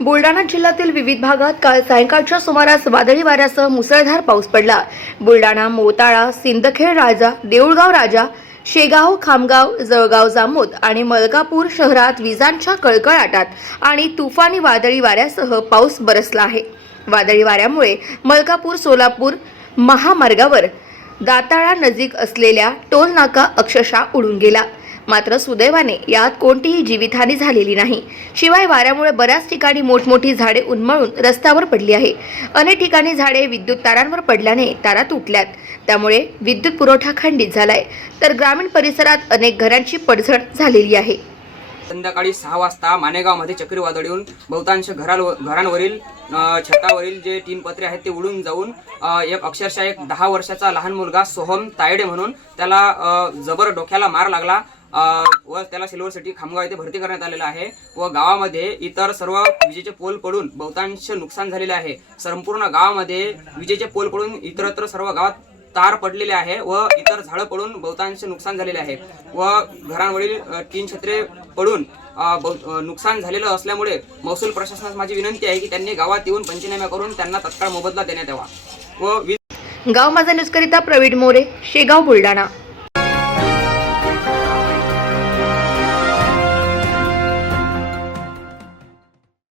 बुलढाणा जिल्ह्यातील विविध भागात काल सायंकाळच्या सुमारास वादळी वाऱ्यासह मुसळधार पाऊस पडला। बुलढाणा, मोताळा, सिंदखेड राजा, देऊळगाव राजा, शेगाव, खामगाव, जळगाव जामोद आणि मलकापूर शहरात विजांच्या कडकडाटात आणि तुफानी वादळी वाऱ्यासह पाऊस बरसला आहे। वादळी वाऱ्यामुळे मलकापूर सोलापूर महामार्गावर दाताळा नजीक असलेल्या टोल नाका अक्षरशः उडून गेला। मात्र सुदैवाने यात कोणतीही जीवितहानी झालेली नाही। शिवाय वाऱ्यामुळे बऱ्याच ठिकाणी मोठमोठी झाडे उन्मळून रस्त्यावर पडली आहे। अनेक ठिकाणी झाडे विद्युत तारांवर पडल्याने तारा तुटल्यात, त्यामुळे विद्युत पुरवठा खंडित झालाय, तर ग्रामीण परिसरात अनेक घरांची पडझड झालेली आहे। संध्याकाळी 6 वाजता मानेगावमध्ये चक्रीवादळ येऊन बहुतांश घरांवरील छतावरील जे तीन पत्रे आहेत ते उडून जाऊन अक्षरशः एक 10 वर्षाचा लहान मुलगा सोहम तायडे म्हणून त्याला जबर डोक्याला मार लागला व त्याला सिल्वर सिटी खामगाव येथे भरती करण्यात आलेला आहे। व गावामध्ये इतर सर्व विजेचे पोल पडून बहुतांश नुकसान झालेले आहे। संपूर्ण गावामध्ये विजेचे पोल पडून इतरत्र सर्व गावात तार पडलेले आहे व इतर झाडं पडून बहुतांश नुकसान झालेले आहे व घरांवरील 3 छत्रे पडून नुकसान झालेलं असल्यामुळे महसूल प्रशासनास माझी विनंती आहे की त्यांनी गावात येऊन पंचनामे करून त्यांना तत्काळ मोबदला देण्यात यावा। व गाव माझा न्यूज करिता प्रवीण मोरे, शेगाव, बुलढाणा।